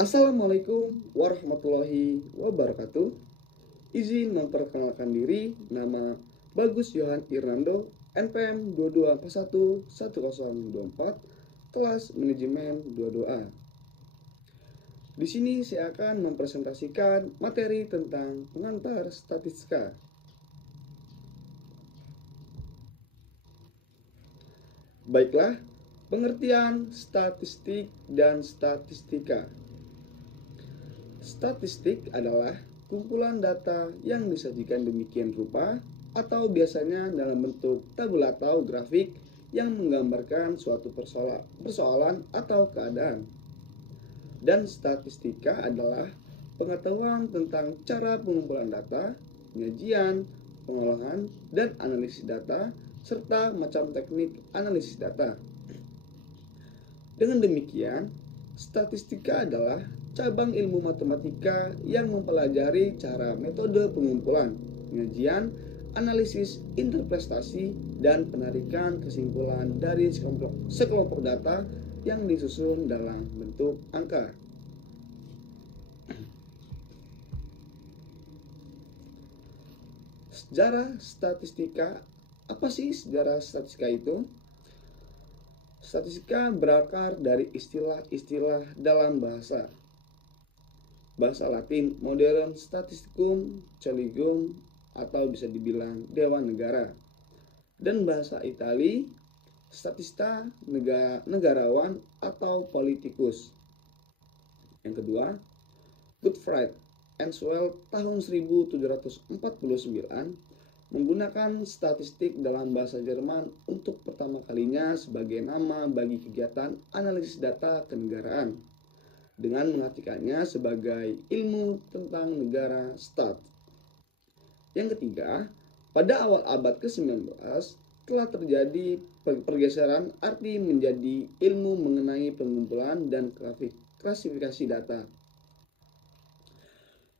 Assalamualaikum warahmatullahi wabarakatuh. Izin memperkenalkan diri, nama Bagus Yohan Irnando, NPM 22411024, kelas manajemen 22A. Di sini saya akan mempresentasikan materi tentang pengantar statistika. Baiklah, pengertian statistik dan statistika. Statistik adalah kumpulan data yang disajikan demikian rupa atau biasanya dalam bentuk tabel atau grafik yang menggambarkan suatu persoalan atau keadaan. Dan statistika adalah pengetahuan tentang cara pengumpulan data, penyajian, pengolahan, dan analisis data, serta macam teknik analisis data. Dengan demikian, statistika adalah cabang ilmu matematika yang mempelajari cara metode pengumpulan, penyajian, analisis, interpretasi, dan penarikan kesimpulan dari sekelompok data yang disusun dalam bentuk angka. Sejarah statistika. Apa sih sejarah statistika itu? Statistika berakar dari istilah-istilah dalam bahasa Latin modern statisticum, collegium, atau bisa dibilang dewan negara, dan bahasa Itali statista, negarawan atau politikus. Yang kedua, Gottfried Answell tahun 1749 menggunakan statistik dalam bahasa Jerman untuk pertama kalinya sebagai nama bagi kegiatan analisis data kenegaraan, dengan mengartikannya sebagai ilmu tentang negara stat. Yang ketiga, pada awal abad ke-19 telah terjadi pergeseran arti menjadi ilmu mengenai pengumpulan dan klasifikasi data.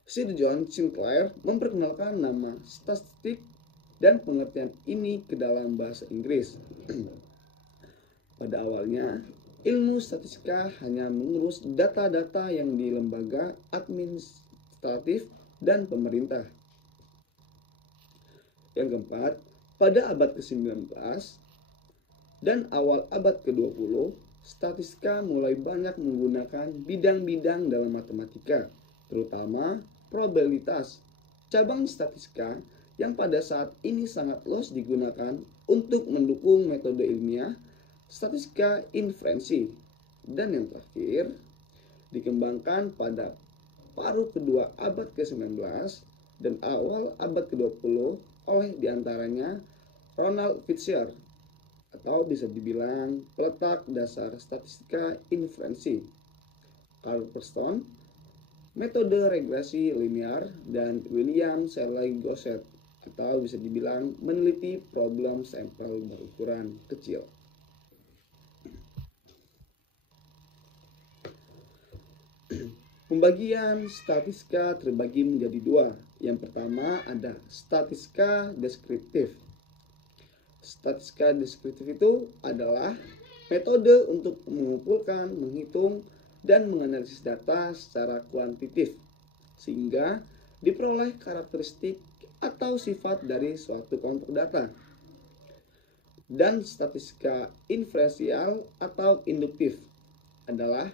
Sir John Sinclair memperkenalkan nama statistik dan pengertian ini ke dalam bahasa Inggris. Pada awalnya, ilmu statistika hanya mengurus data-data yang di lembaga administratif dan pemerintah. Yang keempat, pada abad ke-19 dan awal abad ke-20, statistika mulai banyak menggunakan bidang-bidang dalam matematika, terutama probabilitas. Cabang statistika yang pada saat ini sangat luas digunakan untuk mendukung metode ilmiah, statistika inferensi. Dan yang terakhir, dikembangkan pada paruh kedua abad ke-19 dan awal abad ke-20 oleh diantaranya Ronald Fisher, atau bisa dibilang peletak dasar statistika inferensi, Carl Preston, metode regresi linear, dan William Shirley Gosset, atau bisa dibilang meneliti problem sampel berukuran kecil. Pembagian statistika terbagi menjadi dua. Yang pertama ada statistika deskriptif. Statistika deskriptif itu adalah metode untuk mengumpulkan, menghitung, dan menganalisis data secara kuantitatif sehingga diperoleh karakteristik atau sifat dari suatu kelompok data. Dan statistika inferensial atau induktif adalah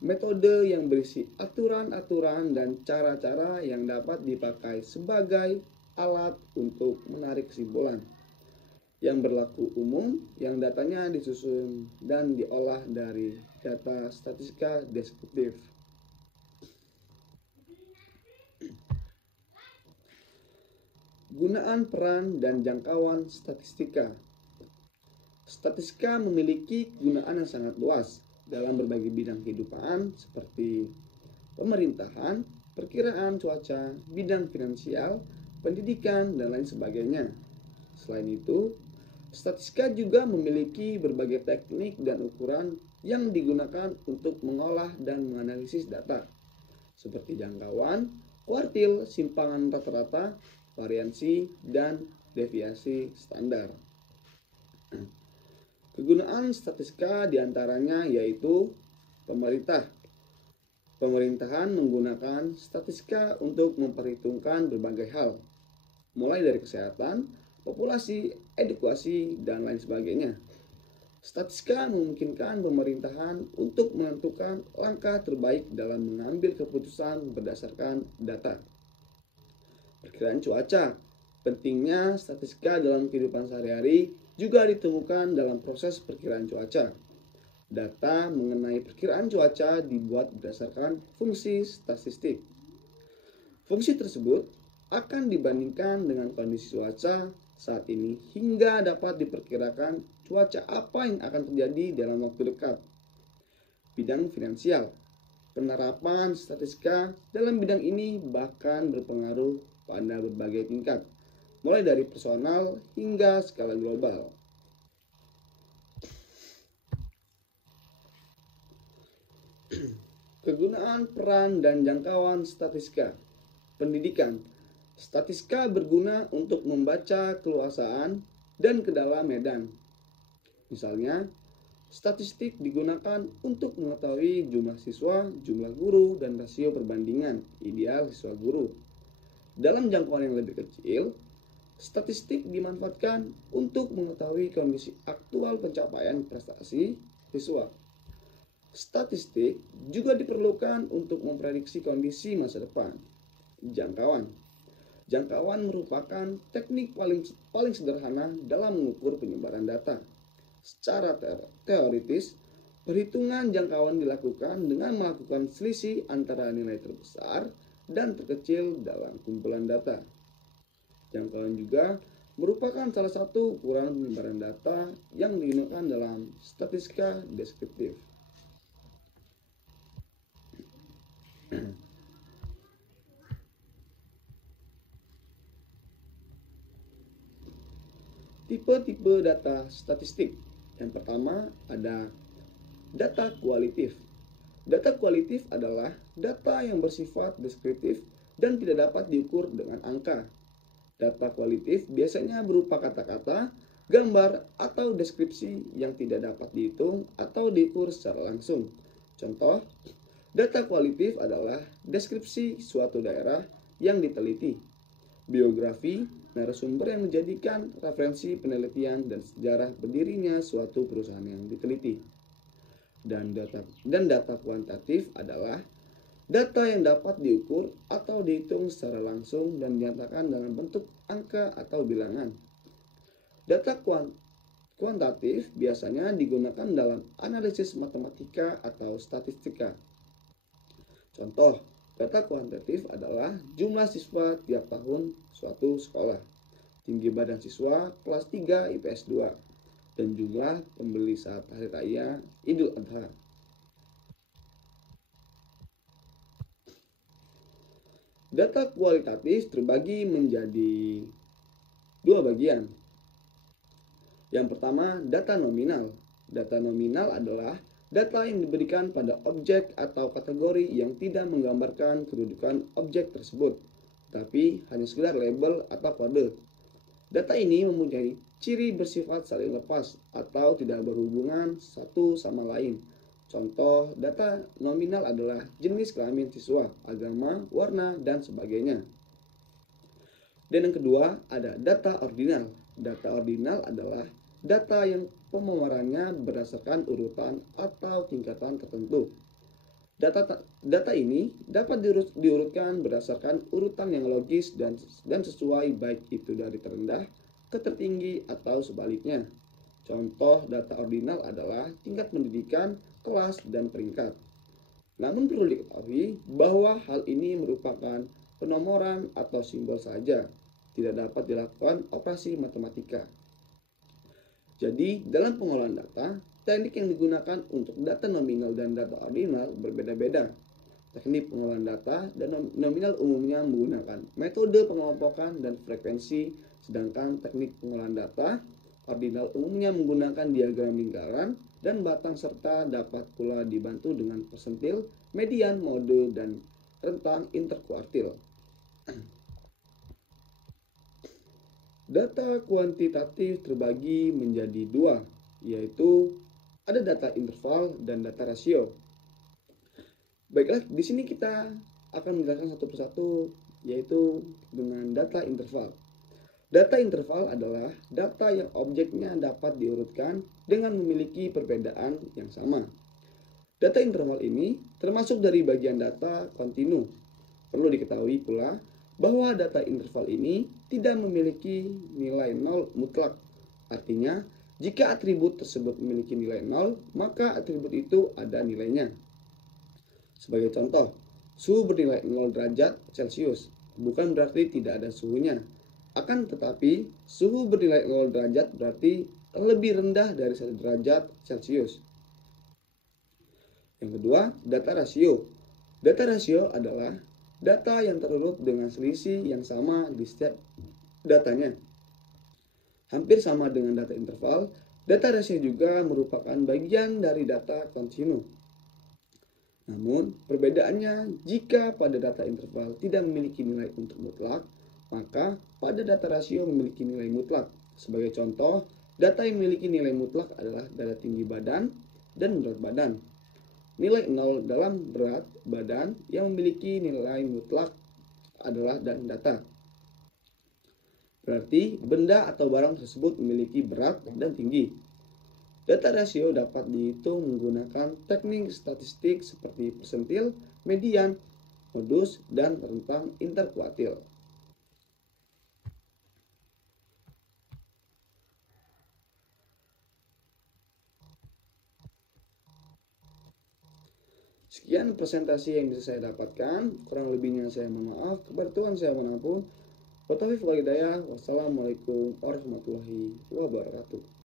metode yang berisi aturan-aturan dan cara-cara yang dapat dipakai sebagai alat untuk menarik kesimpulan yang berlaku umum, yang datanya disusun dan diolah dari data statistika deskriptif. Gunaan peran dan jangkauan statistika. Statistika memiliki kegunaan yang sangat luas dalam berbagai bidang kehidupan seperti pemerintahan, perkiraan cuaca, bidang finansial, pendidikan, dan lain sebagainya. Selain itu, statistika juga memiliki berbagai teknik dan ukuran yang digunakan untuk mengolah dan menganalisis data, seperti jangkauan, kuartil, simpangan rata-rata, variansi, dan deviasi standar. Kegunaan statistika diantaranya yaitu pemerintah. Pemerintahan menggunakan statistika untuk memperhitungkan berbagai hal, mulai dari kesehatan, populasi, edukasi, dan lain sebagainya. Statistika memungkinkan pemerintahan untuk menentukan langkah terbaik dalam mengambil keputusan berdasarkan data. Perkiraan cuaca. Pentingnya statistika dalam kehidupan sehari-hari juga ditemukan dalam proses perkiraan cuaca. Data mengenai perkiraan cuaca dibuat berdasarkan fungsi statistik. Fungsi tersebut akan dibandingkan dengan kondisi cuaca saat ini hingga dapat diperkirakan cuaca apa yang akan terjadi dalam waktu dekat. Bidang finansial. Penerapan statistika dalam bidang ini bahkan berpengaruh pada berbagai tingkat, mulai dari personal hingga skala global. Kegunaan, peran, dan jangkauan statistika. Pendidikan. Statistika berguna untuk membaca keluasaan dan kedalaman medan. Misalnya, statistik digunakan untuk mengetahui jumlah siswa, jumlah guru, dan rasio perbandingan ideal siswa guru. Dalam jangkauan yang lebih kecil, statistik dimanfaatkan untuk mengetahui kondisi aktual pencapaian prestasi siswa. Statistik juga diperlukan untuk memprediksi kondisi masa depan. Jangkauan. Jangkauan merupakan teknik paling sederhana dalam mengukur penyebaran data. Secara teoritis, perhitungan jangkauan dilakukan dengan melakukan selisih antara nilai terbesar dan terkecil dalam kumpulan data. Jangkauan juga merupakan salah satu ukuran penyebaran data yang digunakan dalam statistika deskriptif. Tipe-tipe data statistik. Yang pertama ada data kualitatif. Data kualitatif adalah data yang bersifat deskriptif dan tidak dapat diukur dengan angka. Data kualitatif biasanya berupa kata-kata, gambar, atau deskripsi yang tidak dapat dihitung atau diukur secara langsung. Contoh, data kualitatif adalah deskripsi suatu daerah yang diteliti, biografi narasumber yang menjadikan referensi penelitian dan sejarah berdirinya suatu perusahaan yang diteliti. Dan data kuantitatif adalah data yang dapat diukur atau dihitung secara langsung dan dinyatakan dalam bentuk angka atau bilangan. Data kuantitatif biasanya digunakan dalam analisis matematika atau statistika. Contoh, data kuantitatif adalah jumlah siswa tiap tahun suatu sekolah, tinggi badan siswa kelas 3 IPS 2, dan jumlah pembeli saat hari raya Idul Adha. Data kualitatif terbagi menjadi dua bagian. Yang pertama, data nominal. Data nominal adalah data yang diberikan pada objek atau kategori yang tidak menggambarkan kedudukan objek tersebut, tapi hanya sekedar label atau kode. Data ini mempunyai ciri bersifat saling lepas atau tidak berhubungan satu sama lain. Contoh data nominal adalah jenis kelamin siswa, agama, warna, dan sebagainya. Dan yang kedua ada data ordinal. Data ordinal adalah data yang pemaparannya berdasarkan urutan atau tingkatan tertentu. Data ini dapat diurutkan berdasarkan urutan yang logis dan sesuai, baik itu dari terendah ke tertinggi atau sebaliknya. Contoh data ordinal adalah tingkat pendidikan, kelas, dan peringkat. Namun perlu diketahui bahwa hal ini merupakan penomoran atau simbol saja, tidak dapat dilakukan operasi matematika. Jadi, dalam pengolahan data, teknik yang digunakan untuk data nominal dan data ordinal berbeda-beda. Teknik pengolahan data dan nominal umumnya menggunakan metode pengelompokan dan frekuensi, sedangkan teknik pengolahan data ordinal umumnya menggunakan diagram lingkaran dan batang serta dapat pula dibantu dengan persentil, median, mode, dan rentang interkuartil. Data kuantitatif terbagi menjadi dua, yaitu ada data interval dan data rasio. Baiklah, di sini kita akan menjelaskan satu persatu, yaitu dengan data interval. Data interval adalah data yang objeknya dapat diurutkan dengan memiliki perbedaan yang sama. Data interval ini termasuk dari bagian data kontinu. Perlu diketahui pula bahwa data interval ini tidak memiliki nilai nol mutlak. Artinya, jika atribut tersebut memiliki nilai nol, maka atribut itu ada nilainya. Sebagai contoh, suhu bernilai 0 derajat Celcius bukan berarti tidak ada suhunya. Akan tetapi, suhu bernilai 0 derajat berarti lebih rendah dari 1 derajat Celcius. Yang kedua, data rasio. Data rasio adalah data yang terurut dengan selisih yang sama di setiap datanya. Hampir sama dengan data interval, data rasio juga merupakan bagian dari data kontinu. Namun, perbedaannya jika pada data interval tidak memiliki nilai untuk mutlak, maka pada data rasio memiliki nilai mutlak. Sebagai contoh, data yang memiliki nilai mutlak adalah data tinggi badan dan berat badan. Nilai 0 dalam berat badan yang memiliki nilai mutlak adalah data. Berarti benda atau barang tersebut memiliki berat dan tinggi. Data rasio dapat dihitung menggunakan teknik statistik seperti persentil, median, modus, dan rentang interkuartil. Sekian presentasi yang bisa saya dapatkan. Kurang lebihnya saya mohon maaf. Kepada Tuhan saya mohon ampun. Wassalamualaikum warahmatullahi wabarakatuh.